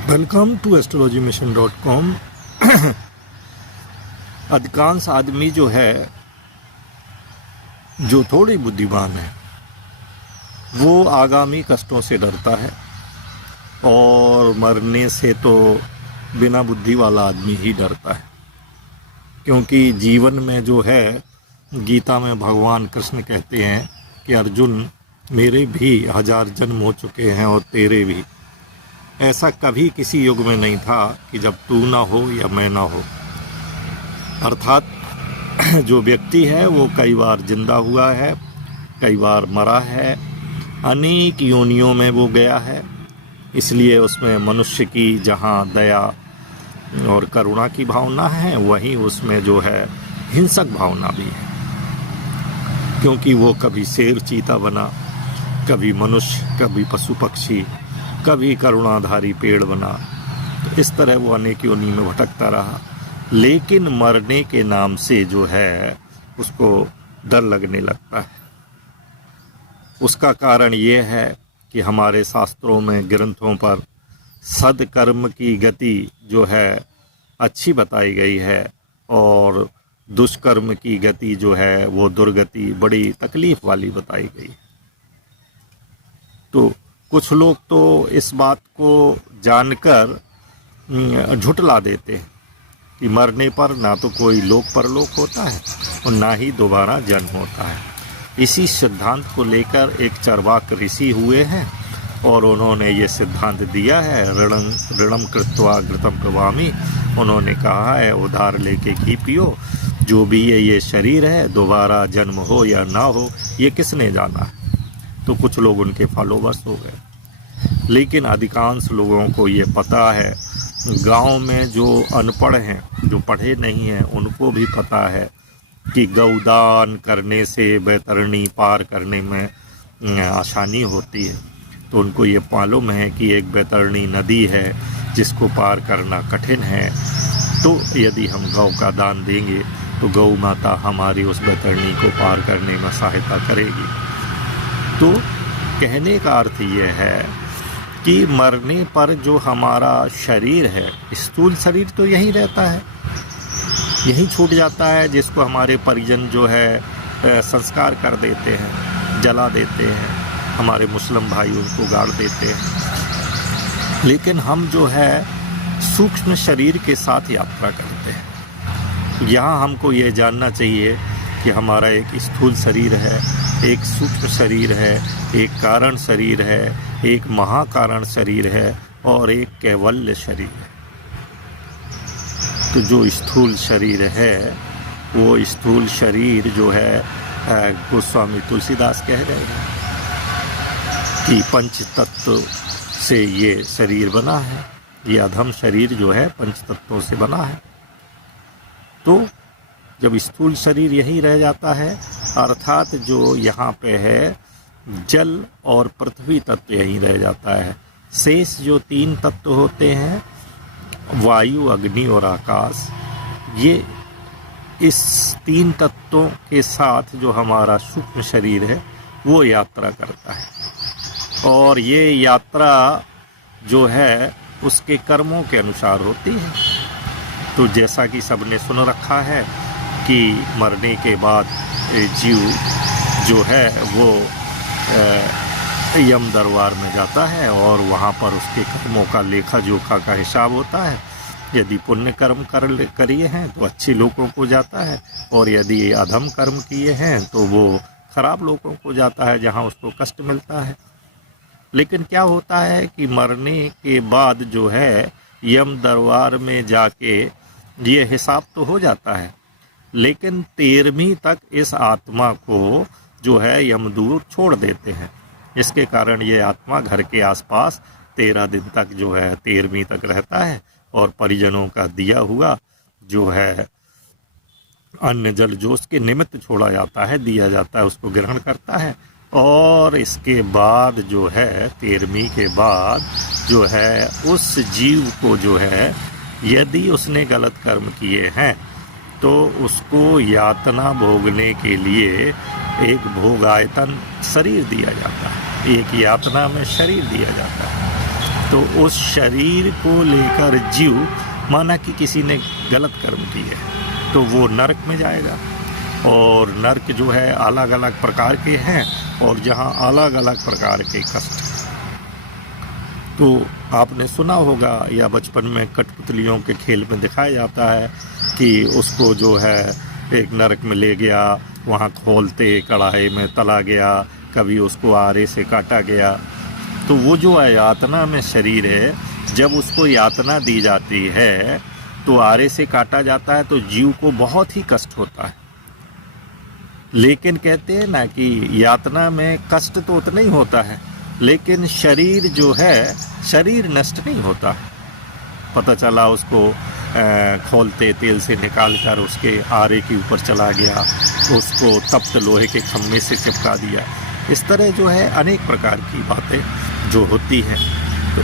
Welcome to astrologymission.com। अधिकांश आदमी जो है, जो थोड़ी बुद्धिमान है, वो आगामी कष्टों से डरता है और मरने से तो बिना बुद्धि वाला आदमी ही डरता है। क्योंकि जीवन में जो है, गीता में भगवान कृष्ण कहते हैं कि अर्जुन, मेरे भी 1000 जन्म हो चुके हैं और तेरे भी। ऐसा कभी किसी युग में नहीं था कि जब तू ना हो या मैं ना हो। अर्थात जो व्यक्ति है वो कई बार जिंदा हुआ है, कई बार मरा है, अनेक योनियों में वो गया है। इसलिए उसमें मनुष्य की जहाँ दया और करुणा की भावना है, वहीं उसमें जो है हिंसक भावना भी है। क्योंकि वो कभी शेर चीता बना, कभी मनुष्य, कभी पशु पक्षी, कभी करुणाधारी पेड़ बना। तो इस तरह वो अनेक योनि में भटकता रहा। लेकिन मरने के नाम से जो है उसको डर लगने लगता है। उसका कारण ये है कि हमारे शास्त्रों में, ग्रंथों पर सद्कर्म की गति जो है अच्छी बताई गई है और दुष्कर्म की गति जो है वो दुर्गति, बड़ी तकलीफ वाली बताई गई। तो कुछ लोग तो इस बात को जानकर झुठला देते हैं कि मरने पर ना तो कोई लोक परलोक होता है और ना ही दोबारा जन्म होता है। इसी सिद्धांत को लेकर एक चरवाक ऋषि हुए हैं और उन्होंने ये सिद्धांत दिया है, ऋणम कृत्वा घृतम पिबामि। उन्होंने कहा है, उधार लेके घी पियो। जो भी ये शरीर है, दोबारा जन्म हो या ना हो, ये किसने जाना है। तो कुछ लोग उनके फॉलोवर्स हो गए। लेकिन अधिकांश लोगों को ये पता है, गांव में जो अनपढ़ हैं, जो पढ़े नहीं हैं, उनको भी पता है कि गौदान करने से बैतरणी पार करने में आसानी होती है। तो उनको ये मालूम है कि एक बैतरणी नदी है जिसको पार करना कठिन है। तो यदि हम गौ का दान देंगे तो गौ माता हमारी उस बैतरणी को पार करने में सहायता करेगी। तो कहने का अर्थ ये है कि मरने पर जो हमारा शरीर है, स्थूल शरीर तो यहीं रहता है, यहीं छूट जाता है, जिसको हमारे परिजन जो है संस्कार कर देते हैं, जला देते हैं। हमारे मुस्लिम भाई उनको गाड़ देते हैं। लेकिन हम जो है सूक्ष्म शरीर के साथ यात्रा करते हैं। यहाँ हमको ये जानना चाहिए कि हमारा एक स्थूल शरीर है, एक सूक्ष्म शरीर है, एक कारण शरीर है, एक महाकारण शरीर है और एक कैवल्य शरीर है। तो जो स्थूल शरीर है, वो स्थूल शरीर जो है, गोस्वामी तुलसीदास कह रहे हैं कि पंच तत्व से ये शरीर बना है। ये अधम शरीर जो है पंच तत्वों से बना है। तो जब स्थूल शरीर यही रह जाता है, अर्थात जो यहाँ पे है जल और पृथ्वी तत्व यहीं रह जाता है। शेष जो 3 तत्व होते हैं, वायु, अग्नि और आकाश, ये इस 3 तत्वों के साथ जो हमारा सूक्ष्म शरीर है वो यात्रा करता है। और ये यात्रा जो है उसके कर्मों के अनुसार होती है। तो जैसा कि सबने सुन रखा है कि मरने के बाद जीव जो है वो यम दरबार में जाता है और वहाँ पर उसके कर्मों का लेखा जोखा का हिसाब होता है। यदि पुण्य कर्म करिए हैं तो अच्छे लोगों को जाता है, और यदि अधम कर्म किए हैं तो वो खराब लोगों को जाता है, जहाँ उसको कष्ट मिलता है। लेकिन क्या होता है कि मरने के बाद जो है यम दरबार में जाके ये हिसाब तो हो जाता है, लेकिन 13वीं तक इस आत्मा को जो है यमदूत छोड़ देते हैं। इसके कारण ये आत्मा घर के आसपास 13 दिन तक जो है 13वीं तक रहता है और परिजनों का दिया हुआ जो है अन्न जल जो उसके निमित्त छोड़ा जाता है, दिया जाता है, उसको ग्रहण करता है। और इसके बाद जो है 13वीं के बाद जो है उस जीव को जो है, यदि उसने गलत कर्म किए हैं तो उसको यातना भोगने के लिए एक भोगायतन शरीर दिया जाता है, एक यातना में शरीर दिया जाता है। तो उस शरीर को लेकर जीव माना कि किसी ने गलत कर्म किए तो वो नरक में जाएगा। और नरक जो है अलग अलग प्रकार के हैं और जहाँ अलग अलग प्रकार के कष्ट। तो आपने सुना होगा या बचपन में कठपुतलियों के खेल में दिखाया जाता है कि उसको जो है एक नरक में ले गया, वहाँ खोलते कढ़ाई में तला गया, कभी उसको आरे से काटा गया। तो वो जो यातना में शरीर है, जब उसको यातना दी जाती है तो आरे से काटा जाता है तो जीव को बहुत ही कष्ट होता है। लेकिन कहते हैं ना कि यातना में कष्ट तो उतना ही होता है, लेकिन शरीर जो है शरीर नष्ट नहीं होता। पता चला उसको खोलते तेल से निकाल कर उसके आरे के ऊपर चला गया, उसको तप्त लोहे के खम्भे से चिपका दिया। इस तरह जो है अनेक प्रकार की बातें जो होती हैं। तो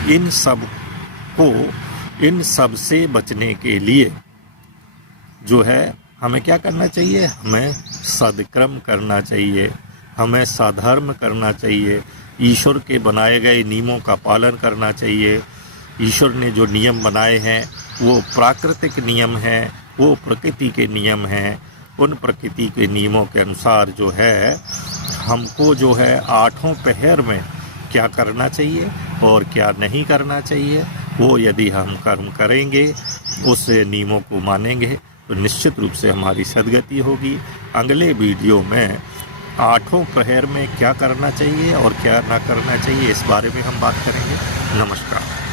इन सब से बचने के लिए जो है हमें क्या करना चाहिए? हमें सद्कर्म करना चाहिए, हमें सधर्म करना चाहिए, ईश्वर के बनाए गए नियमों का पालन करना चाहिए। ईश्वर ने जो नियम बनाए हैं वो प्राकृतिक नियम हैं, वो प्रकृति के नियम हैं। उन प्रकृति के नियमों के अनुसार जो है हमको जो है आठों पहर में क्या करना चाहिए और क्या नहीं करना चाहिए, वो यदि हम कर्म करेंगे, उस नियमों को मानेंगे तो निश्चित रूप से हमारी सद्गति होगी। अगले वीडियो में आठों पहर में क्या करना चाहिए और क्या ना करना चाहिए इस बारे में हम बात करेंगे। नमस्कार।